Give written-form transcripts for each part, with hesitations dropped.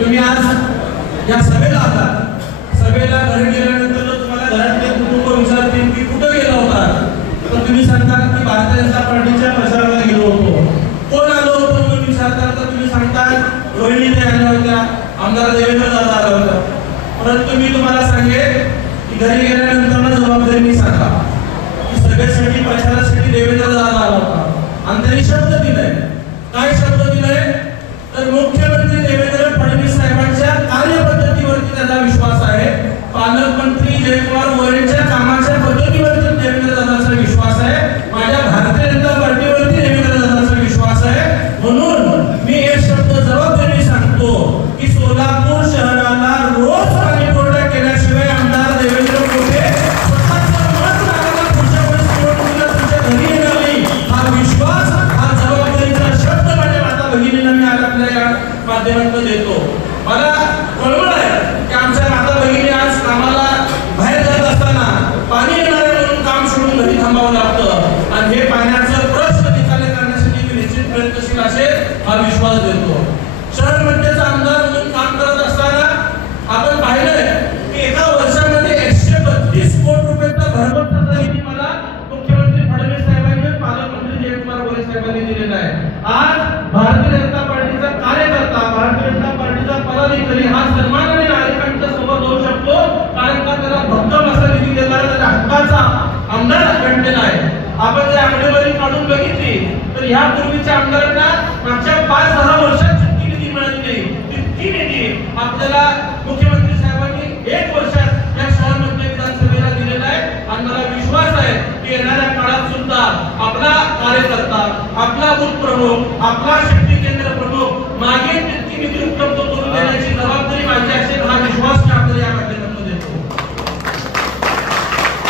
तुम्ही आज या सभेला आला, सभेला घरी गेल्यानंतर तुम्हाला घरातले कुटुंब विचारतील की कुठे गेला होता, तर तुम्ही सांगता की भारतीय जनता पार्टीच्या प्रचाराला गेलो होतो. कोण आलो होतो म्हणून विचारता तर तुम्ही सांगता रोहिणीने आल्या होत्या, आमदार देवेंद्र दादा आला होता. परंतु मी तुम्हाला सांगेन की घरी गेल्यानंतर जबाबदारी सांगा की सभेसाठी प्रचारासाठी देवेंद्र दादा आला होता आणि त्यांनी शब्द दिलाय. काय शब्द दिलाय तर मुख्यमंत्री देवेंद्र फडणवीस साहेबांच्या कार्यपद्धतीवरती त्याचा विश्वास आहे, पालकमंत्री जयकुमार गोरेंच्या कामाच्या पद्धतीवरती देवेंद्र दादांचा विश्वास आहे, माझ्या भारतीय जनता पार्टीवरती देवेंद्र दादांचा विश्वास आहे. म्हणून मी एक शब्द जबाबदारी सांगतो की सोलापूर शहराला रोज पाणी पुरवठा केल्याशिवाय आमदार देवेंद्र मोठे स्वतःचं मत मागायला पुढच्या वेळेस निवडणुकीला तुमच्या घरी येणार नाही. हा विश्वास, हा जबाबदारीचा शब्द माझ्या माता भगिनींना मी आज आपल्या या माध्यमातून देतो. मला कळवळ आहे की आमच्या माता भगिनी आज कामाला बाहेर जात असताना पाणी येणार आहे म्हणून काम सोडून घरी थांबावं लागतं आणि हे पाण्याचं प्रश्न निकाली करण्यासाठी मी निश्चित प्रयत्नशील असेल हा विश्वास देतो. शहर मध्येचा आमदार म्हणून काम करत असताना आपण पाहिलंय की एका वर्षामध्ये 132 कोटी रुपयाचा भरभराटीचा निधी मला मुख्यमंत्री फडणवीस साहेबांनी पालकमंत्री जयकुमार गोरे साहेबांनी दिलेला आहे. आज भारतीय जनता पार्टीचा कार्यकर्ता, भारतीय जनता पार्टीचा पदाधिकारी हा सन्मानाने नागरिकांच्या समोर जाऊ शकतो कारण का त्याला भक्कम असा निधी देणारा त्याच्या हक्काचा आमदार भेटलेला आहे. आपण जर आकडेवारी काढून बघितली तर ह्या पूर्वीच्या आमदारांना मागच्या 5-6 वर्षात जितकी निधी मिळाली नाही तितकी निधी आपल्याला मुख्यमंत्री साहेबांनी 1 वर्षात या शहरामध्ये विधानसभेला दिलेला आहे आणि मला विश्वास आहे की येणाऱ्या काळात सुद्धा आपला कार्यकर्ता, आपला बूथ प्रमुख, आपला शक्ती केंद्र प्रमुख मागे तितकी निधी उपलब्ध करून देण्याची जबाबदारी माझी असेल हा विश्वास मी आपल्याला या माध्यमातून देतो.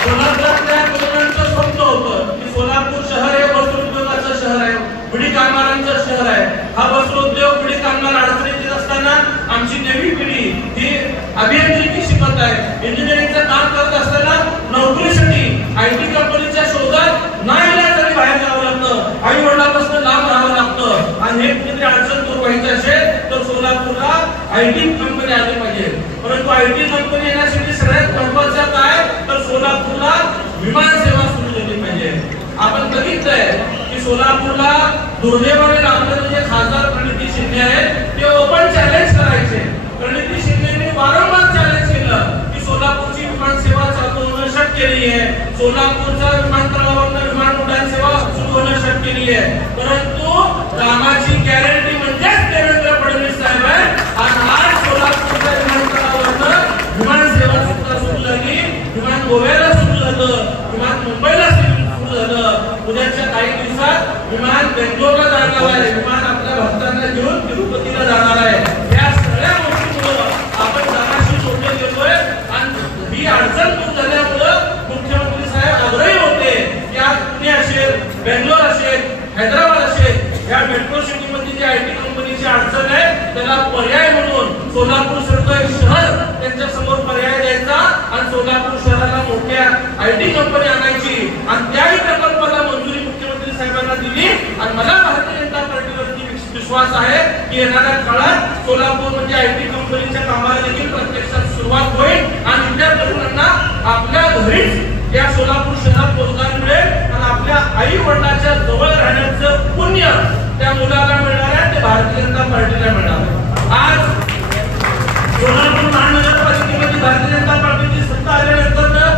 सोलापुरातल्या तरुणांचं स्वप्न होतं की सोलापूर शहर हे वस्त्रोद्योगाचं शहर आहे, बिडी कामगारांचं शहर आहे. हा वस्त्रोद्योग, बिडी कामगार अडचणीत येत असताना आमची नवी पिढी ही अभियांत्रिकी शिकत आहे, इंजिनिअरिंगचं काम करत असताना नोकरीसाठी IT कंपनीच्या शोधात नाईलाजाने बाहेर जावं लागतं, आई वडिलांपासून लांब राहावं लागतं आणि हे कुठेतरी अडचण दूर व्हायची असेल तर सोलापूरला IT कंपनी आली पाहिजे. परंतु IT कंपनी येण्यासाठी सगळ्यात महत्त्वाचं काय तर सोलापूरला विमान सेवा सुरू झाली पाहिजे. आपण बघितलंय की सोलापूरला दुर्दैवाने लावलेले जे खासदार प्रणिती शिंदे आहेत ते ओपन चॅलेंज करायचे. प्रणिती शिंदेने वारंवार चॅलेंज केलं की सोलापूरची विमान सेवा चालू होणं शक्य नाहीये, सोलापूरच्या विमानतळावरनं विमान उड्डाण सेवा सुरू होणं शक्य नाहीये. परंतु कामाची गॅरंटी म्हणजेच देवेंद्र फडणवीस साहेब आहे आणि आज सोलापूरच्या विमानतळावरनं विमान सेवा सुद्धा सुरू झाली, विमान गोव्याला सुरू झालं, विमान मुंबईला सुरू झालं. उद्याच्या काही दिवसात विमान बेंगलोरला जाणार आहे, विमान आपल्या भक्तांना घेऊन तिरुपतीला जाणार आहे. या सगळ्या गोष्टीमुळे आपण जगाशी जोडले गेलोय आणि ही अडचण दूर झाल्यामुळं मुख्यमंत्री साहेब आग्रही होते की आज पुणे असेल, बेंगलोर असेल, हैदराबाद असेल या मेट्रो सिटी मध्ये जी IT कंपनीची अडचण आहे त्याला पर्याय म्हणून सोलापूर सारखं एक शहर त्यांच्या समोर पर्याय द्यायचा आणि सोलापूर शहराला मोठ्या IT कंपनी आणायची आणि त्याही प्रकल्पाला मंजुरी मुख्यमंत्री साहेबांना दिली आणि मला भारतीय जनता पार्टीवरती विश्वास आहे की येणाऱ्या काळात सोलापूर म्हणजे IT कंपनीच्या कामाला देखील प्रत्यक्षात सुरुवात होईल आणि त्या तरुणांना आपल्या घरीच या सोलापूर शहरात रोजगार मिळेल आणि आपल्या आई वडिलांच्या जवळ राहण्याचं पुण्य त्या मुलाला मिळणार